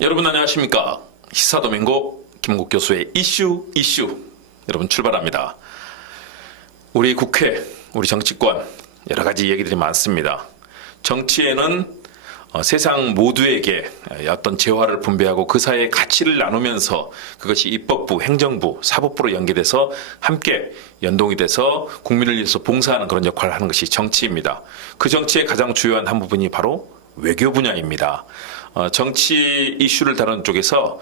여러분 안녕하십니까? 시사도민고 김은국 교수의 이슈 여러분 출발합니다. 우리 국회, 우리 정치권 여러 가지 얘기들이 많습니다. 정치에는 세상 모두에게 어떤 재화를 분배하고 그 사이의 가치를 나누면서 그것이 입법부, 행정부, 사법부로 연계돼서 함께 연동이 돼서 국민을 위해서 봉사하는 그런 역할을 하는 것이 정치입니다. 그 정치의 가장 주요한 한 부분이 바로 외교 분야입니다. 정치 이슈를 다루는 쪽에서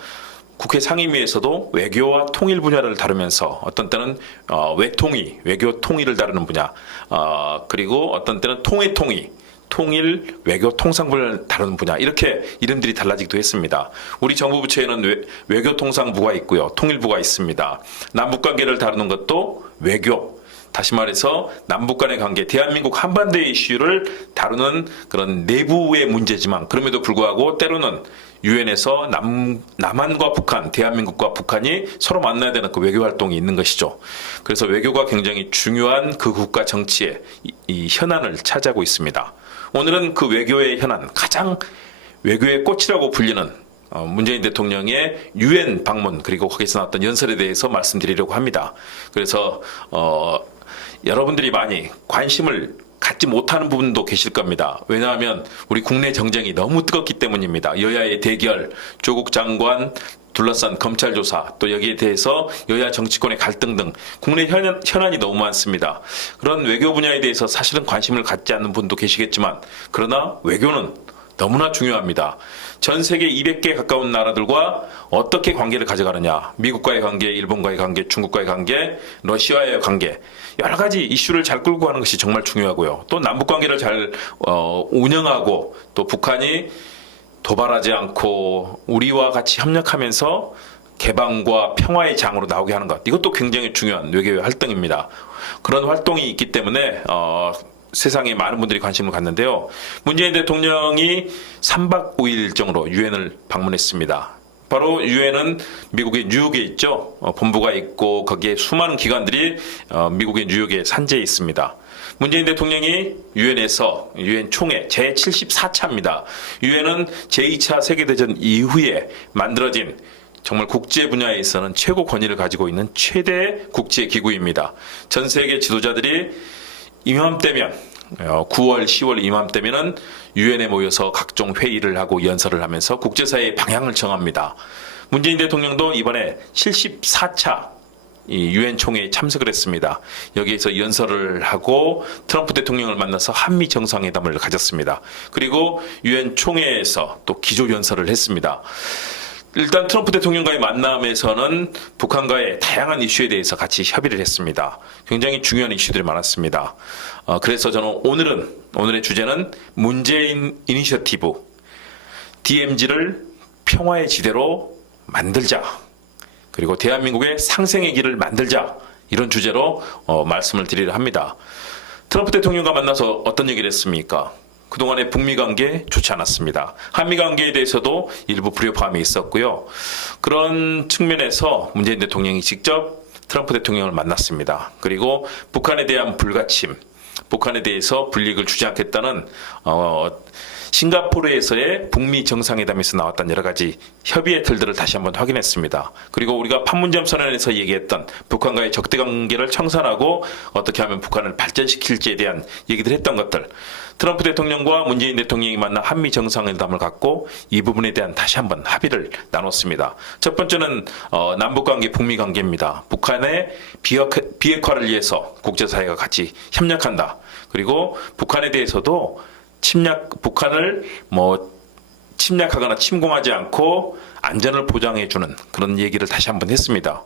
국회 상임위에서도 외교와 통일 분야를 다루면서 어떤 때는 외통위, 외교 통일을 다루는 분야, 그리고 어떤 때는 통일, 외교 통상부를 다루는 분야, 이렇게 이름들이 달라지기도 했습니다. 우리 정부 부처에는 외교 통상부가 있고요, 통일부가 있습니다. 남북 관계를 다루는 것도 외교, 다시 말해서 남북 간의 관계, 대한민국 한반도의 이슈를 다루는 그런 내부의 문제지만 그럼에도 불구하고 때로는 유엔에서 남한과 북한, 대한민국과 북한이 서로 만나야 되는 그 외교 활동이 있는 것이죠. 그래서 외교가 굉장히 중요한 그 국가 정치의 이 현안을 차지하고 있습니다. 오늘은 그 외교의 현안, 가장 외교의 꽃이라고 불리는 문재인 대통령의 유엔 방문, 그리고 거기서 나왔던 연설에 대해서 말씀드리려고 합니다. 그래서 여러분들이 많이 관심을 갖지 못하는 부분도 계실 겁니다. 왜냐하면 우리 국내 정쟁이 너무 뜨겁기 때문입니다. 여야의 대결, 조국 장관 둘러싼 검찰 조사, 또 여기에 대해서 여야 정치권의 갈등 등 국내 현안이 너무 많습니다. 그런 외교 분야에 대해서 사실은 관심을 갖지 않는 분도 계시겠지만, 그러나 외교는 너무나 중요합니다. 전 세계 200개 가까운 나라들과 어떻게 관계를 가져가느냐, 미국과의 관계, 일본과의 관계, 중국과의 관계, 러시아와의 관계, 여러 가지 이슈를 잘 끌고 가는 것이 정말 중요하고요. 또 남북 관계를 잘 운영하고, 또 북한이 도발하지 않고 우리와 같이 협력하면서 개방과 평화의 장으로 나오게 하는 것, 이것도 굉장히 중요한 외교의 활동입니다. 그런 활동이 있기 때문에 세상에 많은 분들이 관심을 갖는데요. 문재인 대통령이 3박 5일 일정으로 유엔을 방문했습니다. 바로 유엔은 미국의 뉴욕에 있죠. 본부가 있고 거기에 수많은 기관들이 미국의 뉴욕에 산재해 있습니다. 문재인 대통령이 유엔에서 유엔 총회 제74차입니다. 유엔은 제2차 세계대전 이후에 만들어진 정말 국제 분야에서는 최고 권위를 가지고 있는 최대 국제 기구입니다. 전 세계 지도자들이 이맘때면 9월, 10월 이맘때면은 유엔에 모여서 각종 회의를 하고 연설을 하면서 국제사회의 방향을 정합니다. 문재인 대통령도 이번에 74차 유엔 총회에 참석을 했습니다. 여기에서 연설을 하고 트럼프 대통령을 만나서 한미 정상회담을 가졌습니다. 그리고 유엔 총회에서 또 기조 연설을 했습니다. 일단 트럼프 대통령과의 만남에서는 북한과의 다양한 이슈에 대해서 같이 협의를 했습니다. 굉장히 중요한 이슈들이 많았습니다. 그래서 저는 오늘의 주제는 문재인 이니셔티브, DMZ를 평화의 지대로 만들자, 그리고 대한민국의 상생의 길을 만들자, 이런 주제로 말씀을 드리려 합니다. 트럼프 대통령과 만나서 어떤 얘기를 했습니까? 그동안의 북미 관계 좋지 않았습니다. 한미 관계에 대해서도 일부 불협화음이 있었고요. 그런 측면에서 문재인 대통령이 직접 트럼프 대통령을 만났습니다. 그리고 북한에 대한 불가침, 북한에 대해서 불이익을 주지 않겠다는 싱가포르에서의 북미 정상회담에서 나왔던 여러 가지 협의의 틀들을 다시 한번 확인했습니다. 그리고 우리가 판문점 선언에서 얘기했던 북한과의 적대 관계를 청산하고 어떻게 하면 북한을 발전시킬지에 대한 얘기들 했던 것들, 트럼프 대통령과 문재인 대통령이 만나 한미 정상회담을 갖고 이 부분에 대한 다시 한번 합의를 나눴습니다. 첫 번째는 남북관계, 북미관계입니다. 북한의 비핵화를 위해서 국제사회가 같이 협력한다. 그리고 북한에 대해서도 북한을 침략하거나 침공하지 않고 안전을 보장해주는 그런 얘기를 다시 한번 했습니다.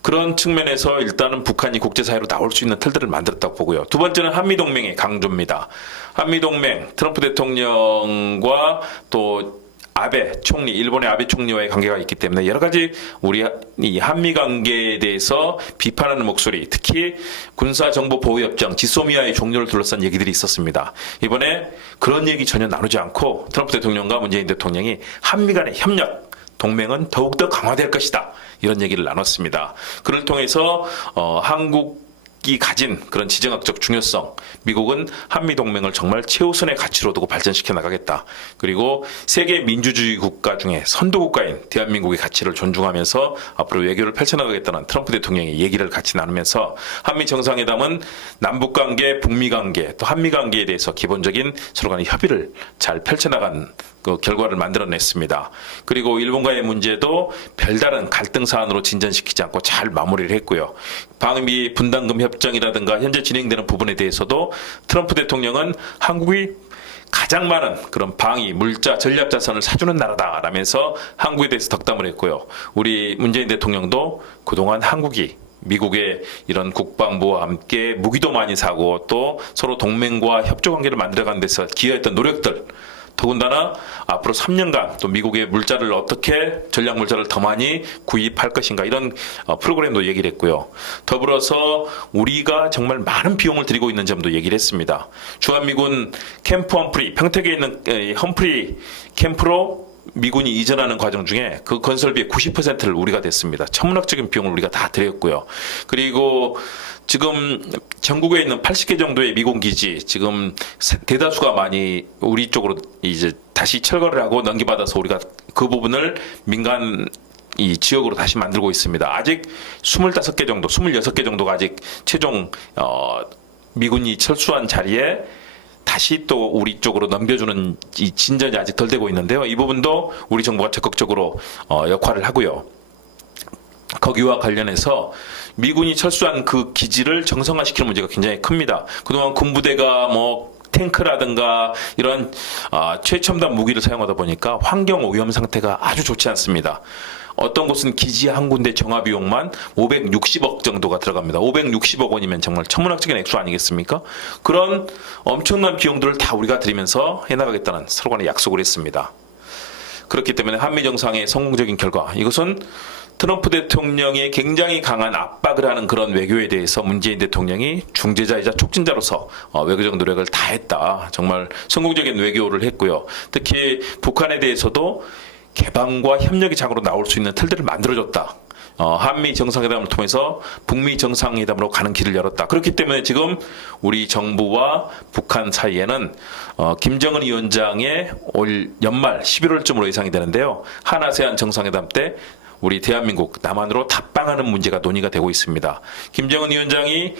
그런 측면에서 일단은 북한이 국제사회로 나올 수 있는 틀들을 만들었다고 보고요. 두 번째는 한미동맹의 강조입니다. 한미동맹, 트럼프 대통령과 또 아베 총리, 일본의 아베 총리와의 관계가 있기 때문에 여러 가지 우리 이 한미 관계에 대해서 비판하는 목소리, 특히 군사정보보호협정, 지소미아의 종료를 둘러싼 얘기들이 있었습니다. 이번에 그런 얘기 전혀 나누지 않고 트럼프 대통령과 문재인 대통령이 한미 간의 협력, 동맹은 더욱더 강화될 것이다. 이런 얘기를 나눴습니다. 그를 통해서 한국이 가진 그런 지정학적 중요성, 미국은 한미동맹을 정말 최우선의 가치로 두고 발전시켜 나가겠다. 그리고 세계 민주주의 국가 중에 선도국가인 대한민국의 가치를 존중하면서 앞으로 외교를 펼쳐나가겠다는 트럼프 대통령의 얘기를 같이 나누면서 한미 정상회담은 남북관계, 북미관계, 또 한미관계에 대해서 기본적인 서로 간의 협의를 잘 펼쳐나간 그 결과를 만들어냈습니다. 그리고 일본과의 문제도 별다른 갈등 사안으로 진전시키지 않고 잘 마무리를 했고요. 방미 분담금 협정이라든가 현재 진행되는 부분에 대해서도 트럼프 대통령은 한국이 가장 많은 그런 방위, 물자, 전략 자산을 사주는 나라다라면서 한국에 대해서 덕담을 했고요. 우리 문재인 대통령도 그동안 한국이 미국의 이런 국방부와 함께 무기도 많이 사고 또 서로 동맹과 협조 관계를 만들어가는 데서 기여했던 노력들, 더군다나 앞으로 3년간 또 미국의 물자를 어떻게 전략 물자를 더 많이 구입할 것인가 이런 프로그램도 얘기를 했고요. 더불어서 우리가 정말 많은 비용을 들이고 있는 점도 얘기를 했습니다. 주한미군 캠프 험프리, 평택에 있는 험프리 캠프로 미군이 이전하는 과정 중에 그 건설비의 90%를 우리가 냈습니다. 천문학적인 비용을 우리가 다 들였고요. 그리고 지금 전국에 있는 80개 정도의 미군 기지 지금 대다수가 많이 우리 쪽으로 이제 다시 철거를 하고 넘겨받아서 우리가 그 부분을 민간 이 지역으로 다시 만들고 있습니다. 아직 25개 정도, 26개 정도가 아직 최종 미군이 철수한 자리에 다시 또 우리 쪽으로 넘겨주는 이 진전이 아직 덜 되고 있는데요. 이 부분도 우리 정부가 적극적으로 역할을 하고요. 거기와 관련해서 미군이 철수한 그 기지를 정상화시키는 문제가 굉장히 큽니다. 그동안 군부대가 뭐 탱크라든가 이런 최첨단 무기를 사용하다 보니까 환경 오염 상태가 아주 좋지 않습니다. 어떤 곳은 기지 한 군데 정화 비용만 560억 정도가 들어갑니다. 560억 원이면 정말 천문학적인 액수 아니겠습니까? 그런 엄청난 비용들을 다 우리가 들이면서 해나가겠다는 서로 간에 약속을 했습니다. 그렇기 때문에 한미 정상의 성공적인 결과, 이것은 트럼프 대통령의 굉장히 강한 압박을 하는 그런 외교에 대해서 문재인 대통령이 중재자이자 촉진자로서 외교적 노력을 다했다. 정말 성공적인 외교를 했고요. 특히 북한에 대해서도 개방과 협력의 장으로 나올 수 있는 틀들을 만들어줬다. 한미 정상회담을 통해서 북미 정상회담으로 가는 길을 열었다. 그렇기 때문에 지금 우리 정부와 북한 사이에는 김정은 위원장의 올 연말 11월쯤으로 예상이 되는데요. 한아세안 정상회담 때 우리 대한민국 남한으로 답방하는 문제가 논의가 되고 있습니다. 김정은 위원장이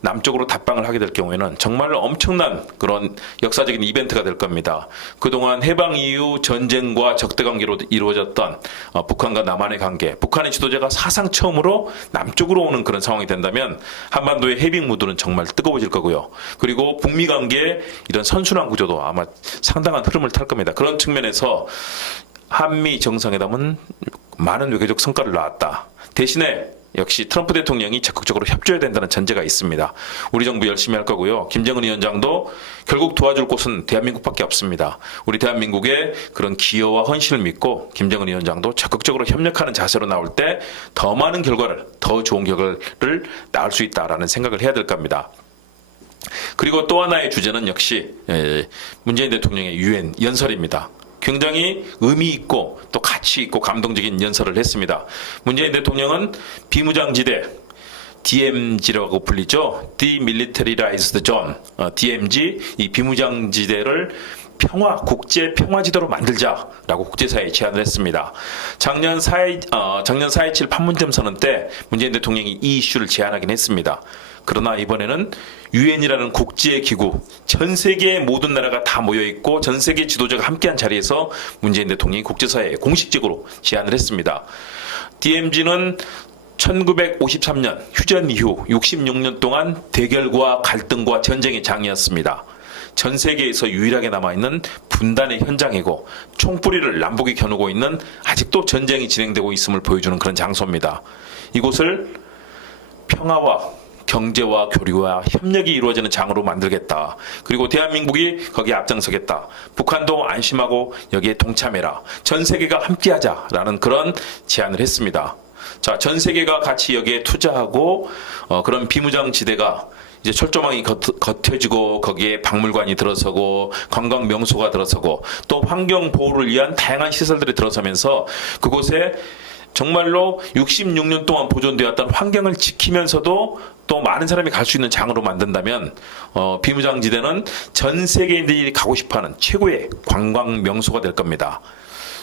남쪽으로 답방을 하게 될 경우에는 정말 엄청난 그런 역사적인 이벤트가 될 겁니다. 그동안 해방 이후 전쟁과 적대 관계로 이루어졌던 북한과 남한의 관계, 북한의 지도자가 사상 처음으로 남쪽으로 오는 그런 상황이 된다면 한반도의 해빙 무드는 정말 뜨거워질 거고요. 그리고 북미 관계의 이런 선순환 구조도 아마 상당한 흐름을 탈 겁니다. 그런 측면에서 한미 정상회담은 많은 외교적 성과를 낳았다. 대신에 역시 트럼프 대통령이 적극적으로 협조해야 된다는 전제가 있습니다. 우리 정부 열심히 할 거고요. 김정은 위원장도 결국 도와줄 곳은 대한민국밖에 없습니다. 우리 대한민국의 그런 기여와 헌신을 믿고 김정은 위원장도 적극적으로 협력하는 자세로 나올 때 더 많은 결과를, 더 좋은 결과를 낳을 수 있다라는 생각을 해야 될 겁니다. 그리고 또 하나의 주제는 역시 문재인 대통령의 유엔 연설입니다. 굉장히 의미 있고 또 가치 있고 감동적인 연설을 했습니다. 문재인 대통령은 비무장지대 DMZ라고 불리죠. Demilitarized Zone, DMZ, 이 비무장지대를 국제 평화지대로 만들자라고 국제사회에 제안을 했습니다. 작년 4.27 판문점 선언 때 문재인 대통령이 이 이슈를 제안하긴 했습니다. 그러나 이번에는 유엔이라는 국제기구, 전 세계의 모든 나라가 다 모여있고 전 세계 지도자가 함께한 자리에서 문재인 대통령이 국제사회에 공식적으로 제안을 했습니다. DMZ는 1953년 휴전 이후 66년 동안 대결과 갈등과 전쟁의 장이었습니다. 전 세계에서 유일하게 남아있는 분단의 현장이고 총뿌리를 남북이 겨누고 있는 아직도 전쟁이 진행되고 있음을 보여주는 그런 장소입니다. 이곳을 평화와 경제와 교류와 협력이 이루어지는 장으로 만들겠다. 그리고 대한민국이 거기에 앞장서겠다. 북한도 안심하고 여기에 동참해라. 전 세계가 함께하자라는 그런 제안을 했습니다. 자, 전 세계가 같이 여기에 투자하고 그런 비무장지대가 이제 철조망이 겉혀지고 거기에 박물관이 들어서고 관광 명소가 들어서고 또 환경 보호를 위한 다양한 시설들이 들어서면서 그곳에 정말로 66년 동안 보존되었던 환경을 지키면서도 또 많은 사람이 갈 수 있는 장으로 만든다면 비무장지대는 전 세계인들이 가고 싶어하는 최고의 관광 명소가 될 겁니다.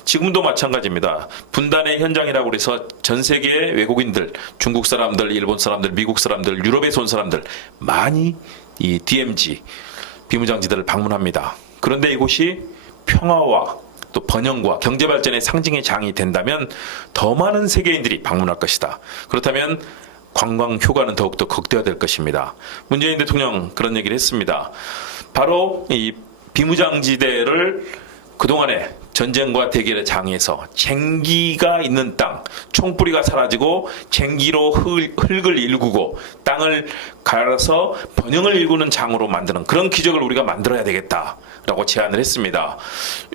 지금도 마찬가지입니다. 분단의 현장이라고 해서 전 세계의 외국인들, 중국 사람들, 일본 사람들, 미국 사람들, 유럽에서 온 사람들 많이 이 DMZ 비무장지대를 방문합니다. 그런데 이곳이 평화와 또 번영과 경제 발전의 상징의 장이 된다면 더 많은 세계인들이 방문할 것이다. 그렇다면 관광 효과는 더욱더 극대화될 것입니다. 문재인 대통령 그런 얘기를 했습니다. 바로 이 비무장지대를 그동안에 전쟁과 대결의 장에서 쟁기가 있는 땅, 총뿌리가 사라지고 쟁기로 흙을 일구고 땅을 갈아서 번영을 일구는 장으로 만드는 그런 기적을 우리가 만들어야 되겠다라고 제안을 했습니다.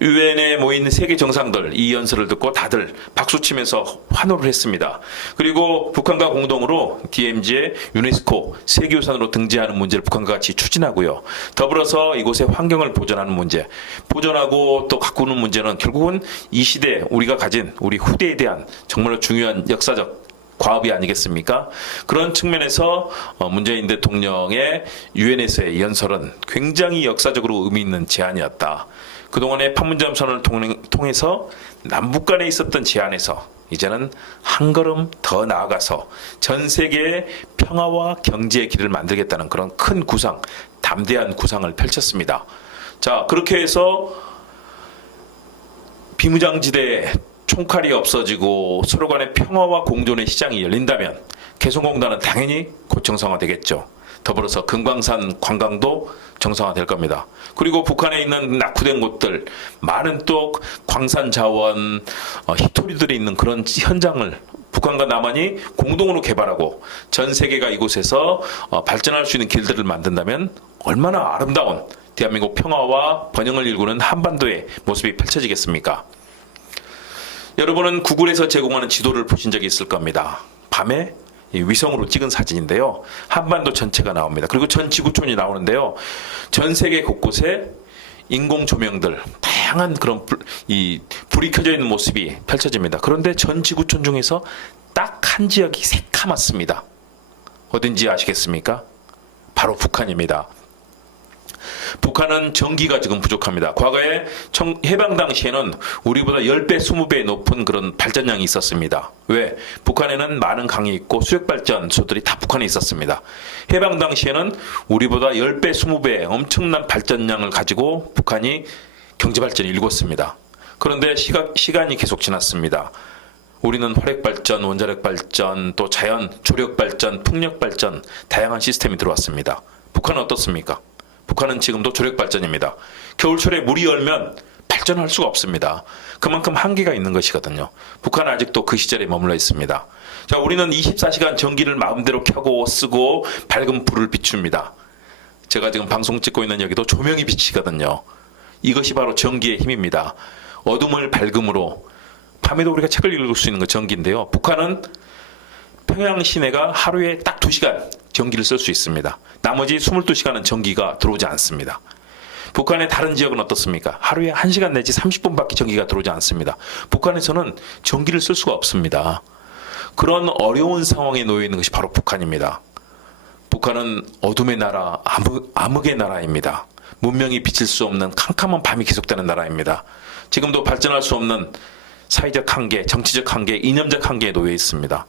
유엔에 모인 세계 정상들 이 연설을 듣고 다들 박수치면서 환호를 했습니다. 그리고 북한과 공동으로 DMZ에 유네스코 세계유산으로 등재하는 문제를 북한과 같이 추진하고요. 더불어서 이곳의 환경을 보존하는 문제, 보존하고 또 가꾸는 문제는 결국은 이 시대 우리가 가진 우리 후대에 대한 정말로 중요한 역사적 과업이 아니겠습니까? 그런 측면에서 문재인 대통령의 유엔에서의 연설은 굉장히 역사적으로 의미 있는 제안이었다. 그동안의 판문점 선언을 통해서 남북 간에 있었던 제안에서 이제는 한 걸음 더 나아가서 전 세계의 평화와 경제의 길을 만들겠다는 그런 큰 구상, 담대한 구상을 펼쳤습니다. 자, 그렇게 해서 비무장지대에 총칼이 없어지고 서로 간의 평화와 공존의 시장이 열린다면 개성공단은 당연히 곧 정상화되겠죠. 더불어서 금강산 관광도 정상화될 겁니다. 그리고 북한에 있는 낙후된 곳들, 많은 또 광산 자원, 히토리들이 있는 그런 현장을 북한과 남한이 공동으로 개발하고 전 세계가 이곳에서 발전할 수 있는 길들을 만든다면 얼마나 아름다운 대한민국 평화와 번영을 일구는 한반도의 모습이 펼쳐지겠습니까? 여러분은 구글에서 제공하는 지도를 보신 적이 있을 겁니다. 밤에 위성으로 찍은 사진인데요. 한반도 전체가 나옵니다. 그리고 전 지구촌이 나오는데요. 전 세계 곳곳에 인공 조명들, 다양한 그런 불이 켜져 있는 모습이 펼쳐집니다. 그런데 전 지구촌 중에서 딱 한 지역이 새카맣습니다. 어딘지 아시겠습니까? 바로 북한입니다. 북한은 전기가 지금 부족합니다. 과거에 해방 당시에는 우리보다 10배, 20배 높은 그런 발전량이 있었습니다. 왜? 북한에는 많은 강이 있고 수력발전소들이 다 북한에 있었습니다. 해방 당시에는 우리보다 10배, 20배 엄청난 발전량을 가지고 북한이 경제발전을 일궜습니다. 그런데 시간이 계속 지났습니다. 우리는 화력발전, 원자력발전, 또 자연 조력발전, 풍력발전 다양한 시스템이 들어왔습니다. 북한은 어떻습니까? 북한은 지금도 조력발전입니다. 겨울철에 물이 얼면 발전할 수가 없습니다. 그만큼 한계가 있는 것이거든요. 북한은 아직도 그 시절에 머물러 있습니다. 자, 우리는 24시간 전기를 마음대로 켜고 쓰고 밝은 불을 비춥니다. 제가 지금 방송 찍고 있는 여기도 조명이 비치거든요. 이것이 바로 전기의 힘입니다. 어둠을 밝음으로 밤에도 우리가 책을 읽을 수 있는 건 전기인데요. 북한은 평양 시내가 하루에 딱 2시간 전기를 쓸 수 있습니다. 나머지 22시간은 전기가 들어오지 않습니다. 북한의 다른 지역은 어떻습니까? 하루에 1시간 내지 30분밖에 전기가 들어오지 않습니다. 북한에서는 전기를 쓸 수가 없습니다. 그런 어려운 상황에 놓여 있는 것이 바로 북한입니다. 북한은 어둠의 나라, 암흑의 나라입니다. 문명이 비칠 수 없는 캄캄한 밤이 계속되는 나라입니다. 지금도 발전할 수 없는 사회적 한계, 정치적 한계, 이념적 한계에 놓여 있습니다.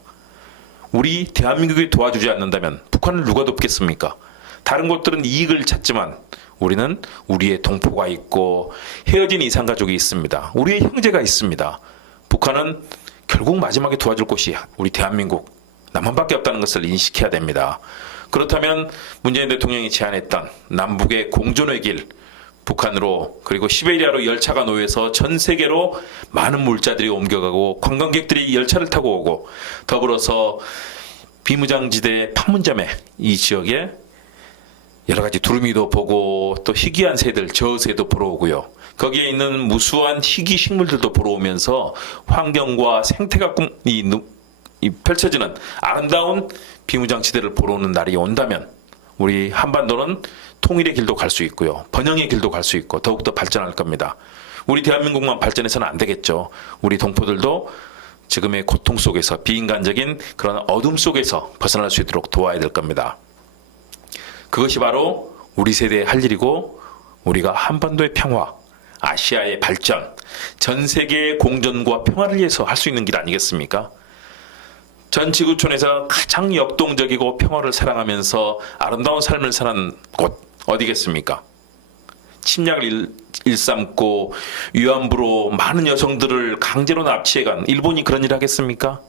우리 대한민국이 도와주지 않는다면 북한을 누가 돕겠습니까? 다른 곳들은 이익을 찾지만 우리는 우리의 동포가 있고 헤어진 이산가족이 있습니다. 우리의 형제가 있습니다. 북한은 결국 마지막에 도와줄 곳이 우리 대한민국, 남한밖에 없다는 것을 인식해야 됩니다. 그렇다면 문재인 대통령이 제안했던 남북의 공존의 길, 북한으로 그리고 시베리아로 열차가 놓여서 전 세계로 많은 물자들이 옮겨가고 관광객들이 열차를 타고 오고 더불어서 비무장지대 판문점에 이 지역에 여러 가지 두루미도 보고 또 희귀한 새들, 저새도 보러 오고요. 거기에 있는 무수한 희귀 식물들도 보러 오면서 환경과 생태가 펼쳐지는 아름다운 비무장지대를 보러 오는 날이 온다면 우리 한반도는 통일의 길도 갈 수 있고요. 번영의 길도 갈 수 있고 더욱더 발전할 겁니다. 우리 대한민국만 발전해서는 안 되겠죠. 우리 동포들도 지금의 고통 속에서 비인간적인 그런 어둠 속에서 벗어날 수 있도록 도와야 될 겁니다. 그것이 바로 우리 세대의 할 일이고 우리가 한반도의 평화, 아시아의 발전, 전 세계의 공존과 평화를 위해서 할 수 있는 길 아니겠습니까? 전 지구촌에서 가장 역동적이고 평화를 사랑하면서 아름다운 삶을 사는 곳 어디겠습니까? 침략을 일삼고 위안부로 많은 여성들을 강제로 납치해간 일본이 그런 일 하겠습니까?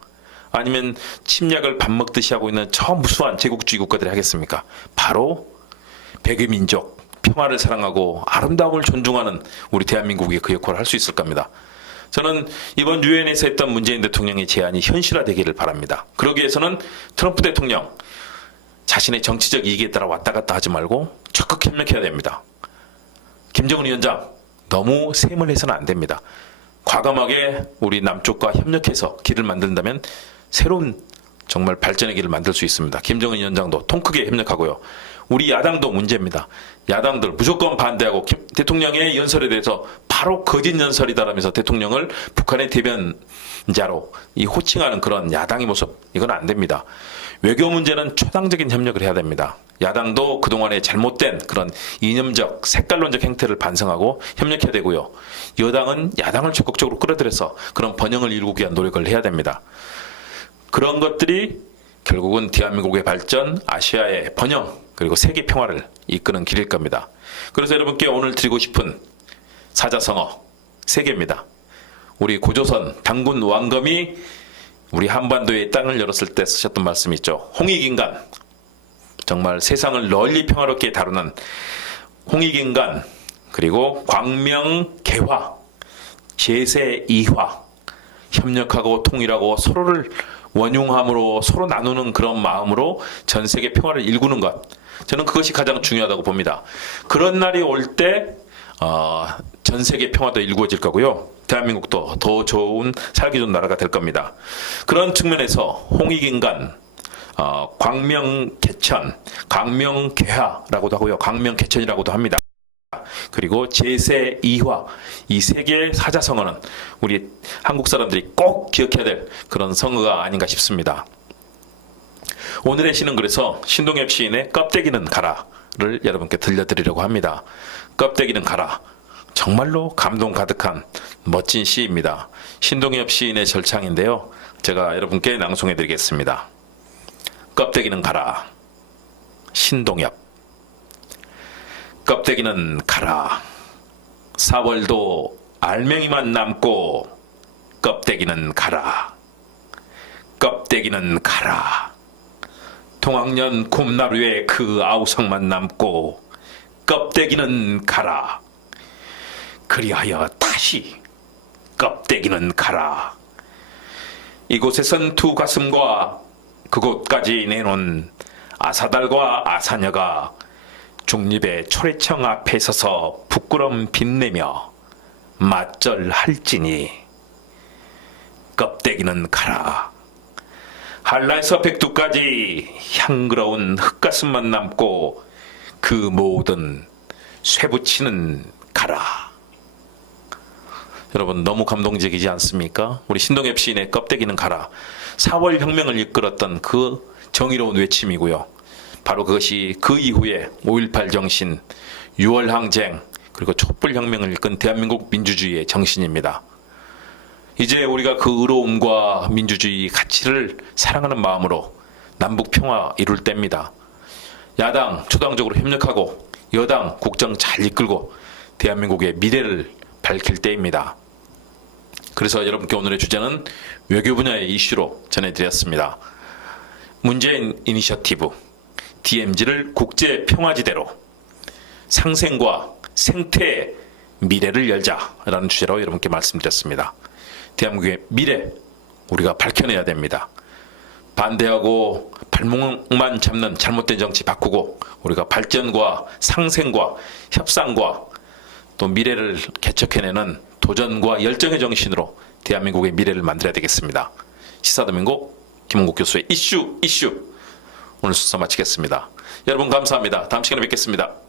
아니면 침략을 밥 먹듯이 하고 있는 저 무수한 제국주의 국가들이 하겠습니까? 바로 백의 민족, 평화를 사랑하고 아름다움을 존중하는 우리 대한민국이 그 역할을 할 수 있을 겁니다. 저는 이번 유엔에서 했던 문재인 대통령의 제안이 현실화되기를 바랍니다. 그러기 위해서는 트럼프 대통령 자신의 정치적 이익에 따라 왔다 갔다 하지 말고 적극 협력해야 됩니다. 김정은 위원장 너무 셈을 해서는 안 됩니다. 과감하게 우리 남쪽과 협력해서 길을 만든다면 새로운 정말 발전의 길을 만들 수 있습니다. 김정은 위원장도 통 크게 협력하고요. 우리 야당도 문제입니다. 야당들 무조건 반대하고 대통령의 연설에 대해서 바로 거짓 연설이다라면서 대통령을 북한의 대변자로 호칭하는 그런 야당의 모습, 이건 안 됩니다. 외교 문제는 초당적인 협력을 해야 됩니다. 야당도 그동안의 잘못된 그런 이념적, 색깔론적 행태를 반성하고 협력해야 되고요. 여당은 야당을 적극적으로 끌어들여서 그런 번영을 이루기 위한 노력을 해야 됩니다. 그런 것들이 결국은 대한민국의 발전, 아시아의 번영, 그리고 세계 평화를 이끄는 길일 겁니다. 그래서 여러분께 오늘 드리고 싶은 사자성어 3개입니다. 우리 고조선 당군 왕검이 우리 한반도의 땅을 열었을 때 쓰셨던 말씀이 있죠. 홍익인간, 정말 세상을 널리 평화롭게 다루는 홍익인간, 그리고 광명개화, 제세이화, 협력하고 통일하고 서로를 원용함으로 서로 나누는 그런 마음으로 전 세계 평화를 일구는 것, 저는 그것이 가장 중요하다고 봅니다. 그런 날이 올 때 전 세계 평화도 일구어질 거고요. 대한민국도 더 좋은 살기 좋은 나라가 될 겁니다. 그런 측면에서 홍익인간, 광명개천, 광명개화라고도 하고요. 광명개천이라고도 합니다. 그리고 제세이화, 이 3개의 사자성어는 우리 한국 사람들이 꼭 기억해야 될 그런 성어가 아닌가 싶습니다. 오늘의 시는 그래서 신동엽 시인의 껍데기는 가라를 여러분께 들려드리려고 합니다. 껍데기는 가라, 정말로 감동 가득한 멋진 시입니다. 신동엽 시인의 절창인데요, 제가 여러분께 낭송해 드리겠습니다. 껍데기는 가라, 신동엽. 껍데기는 가라, 4월도 알맹이만 남고 껍데기는 가라, 껍데기는 가라, 동학년 곰나루에 그 아우성만 남고 껍데기는 가라, 그리하여 다시 껍데기는 가라. 이곳에선 두 가슴과 그곳까지 내놓은 아사달과 아사녀가 중립의 초래청 앞에 서서 부끄럼 빛내며 맞절할지니 껍데기는 가라. 한라에서 백두까지 향그러운 흙가슴만 남고 그 모든 쇠붙이는 가라. 여러분 너무 감동적이지 않습니까? 우리 신동엽 시인의 껍데기는 가라, 4월 혁명을 이끌었던 그 정의로운 외침이고요. 바로 그것이 그 이후에 5.18 정신, 6월 항쟁, 그리고 촛불혁명을 이끈 대한민국 민주주의의 정신입니다. 이제 우리가 그 의로움과 민주주의 가치를 사랑하는 마음으로 남북 평화 이룰 때입니다. 야당 초당적으로 협력하고 여당 국정 잘 이끌고 대한민국의 미래를 밝힐 때입니다. 그래서 여러분께 오늘의 주제는 외교 분야의 이슈로 전해드렸습니다. 문재인 이니셔티브, DMZ를 국제 평화지대로 상생과 생태의 미래를 열자라는 주제로 여러분께 말씀드렸습니다. 대한민국의 미래 우리가 밝혀내야 됩니다. 반대하고 발목만 잡는 잘못된 정치 바꾸고 우리가 발전과 상생과 협상과 또 미래를 개척해내는 도전과 열정의 정신으로 대한민국의 미래를 만들어야 되겠습니다. 시사도민고 김홍국 교수의 이슈 오늘 순서 마치겠습니다. 여러분 감사합니다. 다음 시간에 뵙겠습니다.